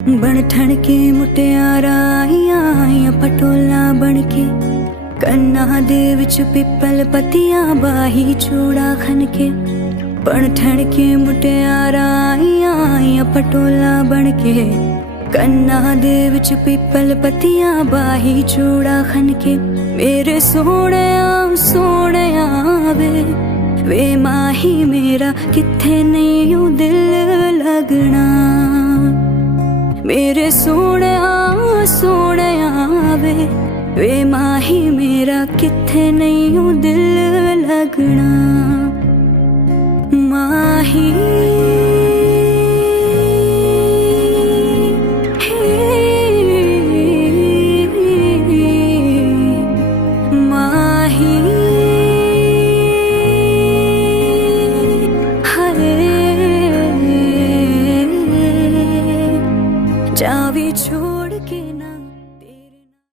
बन ठण के मुटियारा आईया पटोला बन के कन्ना दे विच पिपल पतियां बाही चूड़ा खन के। बन ठण के मुटियारा आईया पटोला बन के कन्ना दे विच पिपल पतियां बाही चूड़ा खन के। मेरे सोने वे माही मेरा किथे नहीं यूं दिल लगना। मेरे सोने वे माही मेरा किथे नहीं यूं दिल लगना। माही जावी छोड़ के ना।